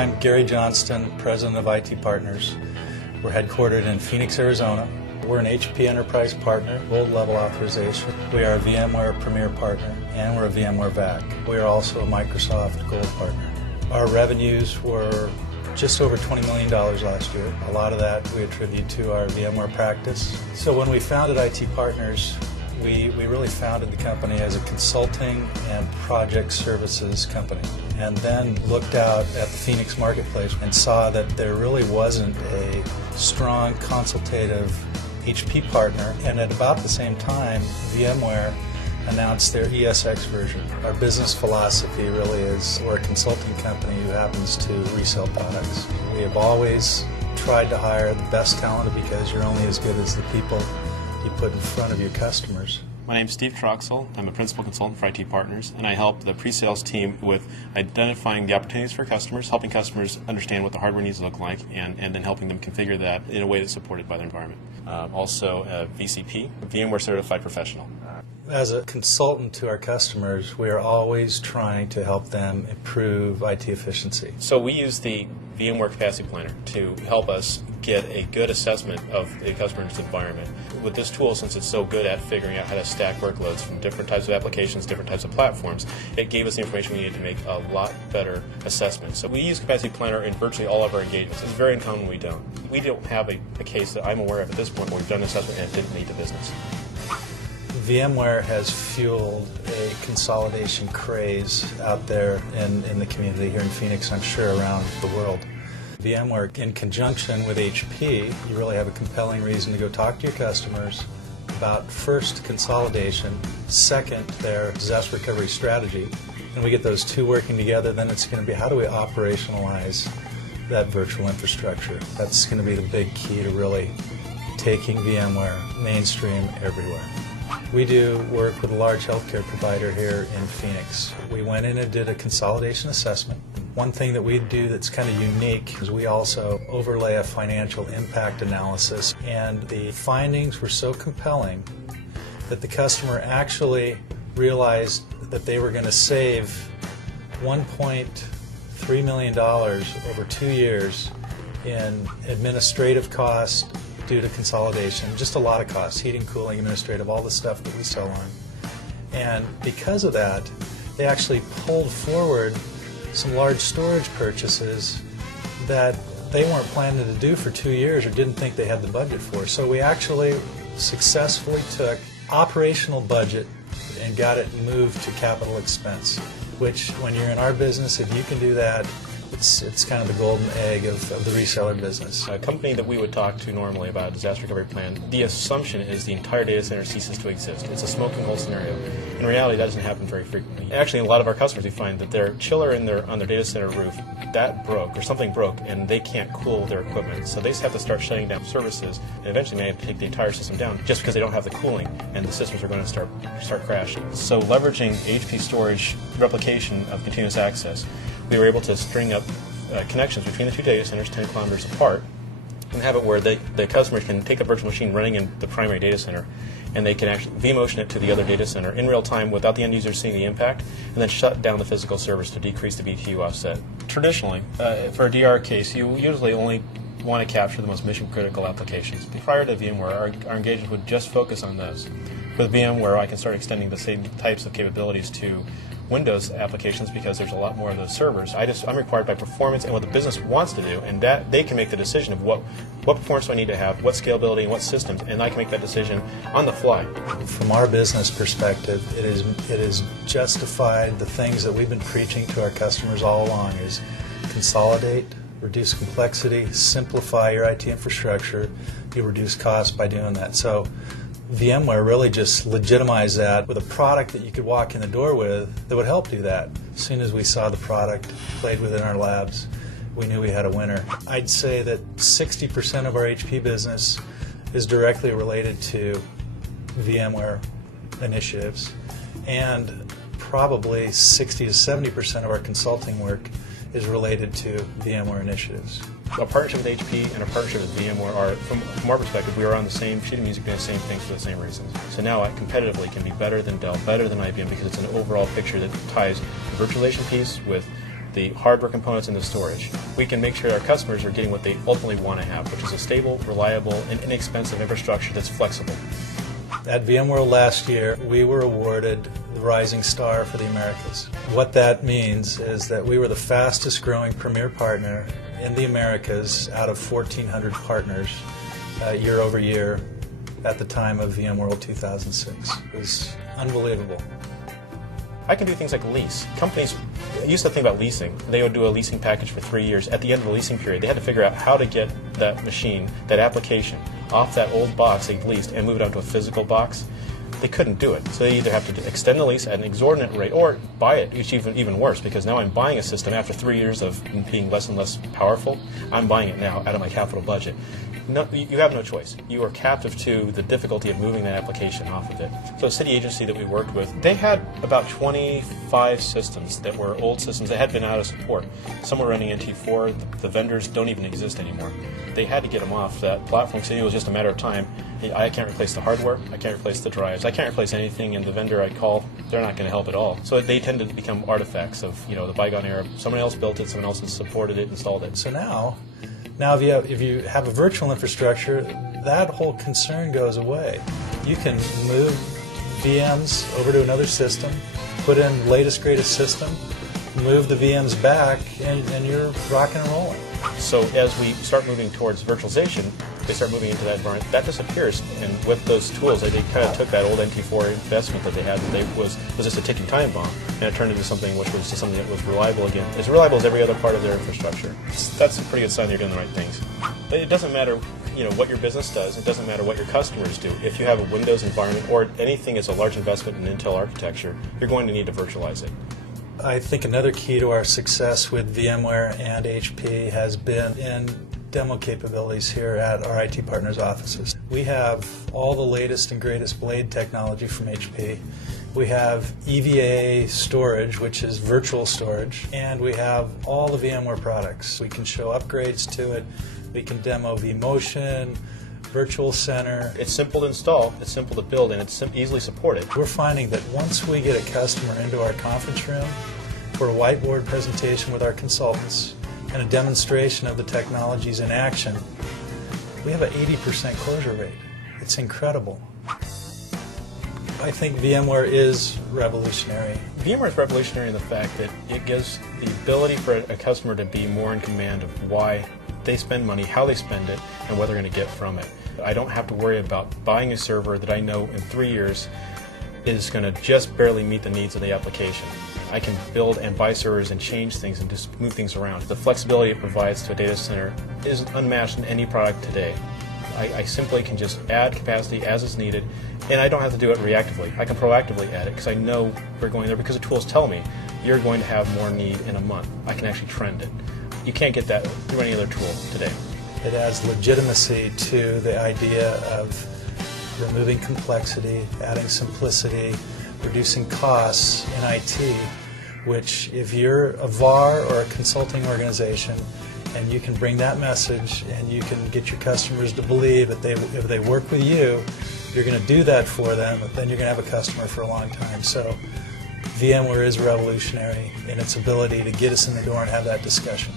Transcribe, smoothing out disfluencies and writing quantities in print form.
I'm Gary Johnston, President of IT Partners. We're headquartered in Phoenix, Arizona. We're an HP Enterprise Partner, Gold Level Authorization. We are a VMware Premier Partner, and we're a VMware VAC. We are also a Microsoft Gold Partner. Our revenues were just over $20 million last year. A lot of that we attribute to our VMware practice. So when we founded IT Partners, we really founded the company as a consulting and project services company, and then looked out at the Phoenix marketplace and saw that there really wasn't a strong consultative HP partner. And at about the same time, VMware announced their ESX version. Our business philosophy really is we're a consulting company who happens to resell products. We have always tried to hire the best talent because you're only as good as the people you put in front of your customers. My name is Steve Troxel. I'm a principal consultant for IT Partners, and I help the pre-sales team with identifying the opportunities for customers, helping customers understand what the hardware needs to look like, and then helping them configure that in a way that's supported by their environment. Also, a VCP, VMware Certified Professional. As a consultant to our customers, we are always trying to help them improve IT efficiency. So we use the VMware Capacity Planner to help us get a good assessment of the customer's environment. With this tool, since it's so good at figuring out how to stack workloads from different types of applications, different types of platforms, it gave us the information we needed to make a lot better assessments. So we use Capacity Planner in virtually all of our engagements. It's very uncommon we don't. We don't have a case that I'm aware of at this point where we've done an assessment and it didn't lead to business. VMware has fueled a consolidation craze out there in the community here in Phoenix, I'm sure around the world. VMware, in conjunction with HP, you really have a compelling reason to go talk to your customers about, first, consolidation, second, their disaster recovery strategy. And we get those two working together, then it's going to be how do we operationalize that virtual infrastructure. That's going to be the big key to really taking VMware mainstream everywhere. We do work with a large healthcare provider here in Phoenix. We went in and did a consolidation assessment. One thing that we do that's kind of unique is we also overlay a financial impact analysis, and the findings were so compelling that the customer actually realized that they were going to save $1.3 million over 2 years in administrative costs due to consolidation, just a lot of costs, heating, cooling, administrative, all the stuff that we sell on. And because of that, they actually pulled forward some large storage purchases that they weren't planning to do for 2 years or didn't think they had the budget for. So we actually successfully took operational budget and got it moved to capital expense, which when you're in our business, if you can do that, it's kind of the golden egg of the reseller business. A company that we would talk to normally about a disaster recovery plan, the assumption is the entire data center ceases to exist. It's a smoking hole scenario. In reality, that doesn't happen very frequently. Actually, a lot of our customers, we find that their chiller on their data center roof, that broke, or something broke, and they can't cool their equipment. So they have to start shutting down services, and eventually may have to take the entire system down just because they don't have the cooling, and the systems are going to start crashing. So leveraging HP storage replication of continuous access, we were able to string up connections between the two data centers 10 kilometers apart and have it where the customer can take a virtual machine running in the primary data center and they can actually vMotion it to the other data center in real time without the end user seeing the impact, and then shut down the physical servers to decrease the BTU offset. Traditionally, for a DR case, you usually only want to capture the most mission-critical applications. Prior to VMware, our engagements would just focus on those. With VMware, I can start extending the same types of capabilities to Windows applications because there's a lot more of those servers. I'm required by performance and what the business wants to do, and that they can make the decision of what performance do I need to have, what scalability, and what systems, and I can make that decision on the fly. From our business perspective, it is justified. The things that we've been preaching to our customers all along is consolidate, reduce complexity, simplify your IT infrastructure. You reduce costs by doing that. So VMware really just legitimized that with a product that you could walk in the door with that would help do that. As soon as we saw the product, played with it in our labs, we knew we had a winner. I'd say that 60% of our HP business is directly related to VMware initiatives, and probably 60 to 70% of our consulting work is related to VMware initiatives. A partnership with HP and a partnership with VMware are, from our perspective, we are on the same sheet of music doing the same things for the same reasons. So now I competitively can be better than Dell, better than IBM, because it's an overall picture that ties the virtualization piece with the hardware components, and the storage. We can make sure our customers are getting what they ultimately want to have, which is a stable, reliable, and inexpensive infrastructure that's flexible. At VMworld last year, we were awarded the Rising Star for the Americas. What that means is that we were the fastest growing premier partner in the Americas out of 1,400 partners year over year at the time of VMworld 2006. It was unbelievable. I can do things like lease. Companies used to think about leasing. They would do a leasing package for 3 years. At the end of the leasing period, they had to figure out how to get that machine, that application, off that old box they've leased and move it onto a physical box. They couldn't do it. So they either have to extend the lease at an exorbitant rate or buy it, which is even worse, because now I'm buying a system after 3 years of being less and less powerful. I'm buying it now out of my capital budget. No, you have no choice. You are captive to the difficulty of moving that application off of it. So a city agency that we worked with, they had about 25 systems that were old systems that had been out of support. Some were running NT4. The vendors don't even exist anymore. They had to get them off that platform, so it was just a matter of time. I can't replace the hardware. I can't replace the drives. I can't replace anything, and the vendor I call, they're not going to help at all. So they tend to become artifacts of the bygone era. Someone else built it, someone else has supported it, installed it. So now if you have a virtual infrastructure, that whole concern goes away. You can move VMs over to another system, put in latest greatest system, move the VMs back, and you're rocking and rolling. So as we start moving towards virtualization, they start moving into that environment. That disappears, and with those tools, they kind of took that old NT4 investment that they had, and was just a ticking time bomb, and it turned into something which was something that was reliable again, as reliable as every other part of their infrastructure. That's a pretty good sign they're doing the right things. But it doesn't matter, what your business does. It doesn't matter what your customers do. If you have a Windows environment or anything is a large investment in Intel architecture, you're going to need to virtualize it. I think another key to our success with VMware and HP has been in demo capabilities here at our IT partners' offices. We have all the latest and greatest blade technology from HP. We have EVA storage, which is virtual storage, and we have all the VMware products. We can show upgrades to it. We can demo vMotion, Virtual Center. It's simple to install, it's simple to build, and it's easily supported. We're finding that once we get a customer into our conference room for a whiteboard presentation with our consultants and a demonstration of the technologies in action, we have an 80% closure rate. It's incredible. I think VMware is revolutionary. VMware is revolutionary in the fact that it gives the ability for a customer to be more in command of why they spend money, how they spend it, and what they're going to get from it. I don't have to worry about buying a server that I know in 3 years is going to just barely meet the needs of the application. I can build and buy servers and change things and just move things around. The flexibility it provides to a data center is unmatched in any product today. I simply can just add capacity as is needed, and I don't have to do it reactively. I can proactively add it because I know we're going there, because the tools tell me you're going to have more need in a month. I can actually trend it. You can't get that through any other tool today. It adds legitimacy to the idea of removing complexity, adding simplicity, reducing costs in IT, which if you're a VAR or a consulting organization and you can bring that message and you can get your customers to believe that if they work with you, you're going to do that for them, then you're going to have a customer for a long time. So VMware is revolutionary in its ability to get us in the door and have that discussion.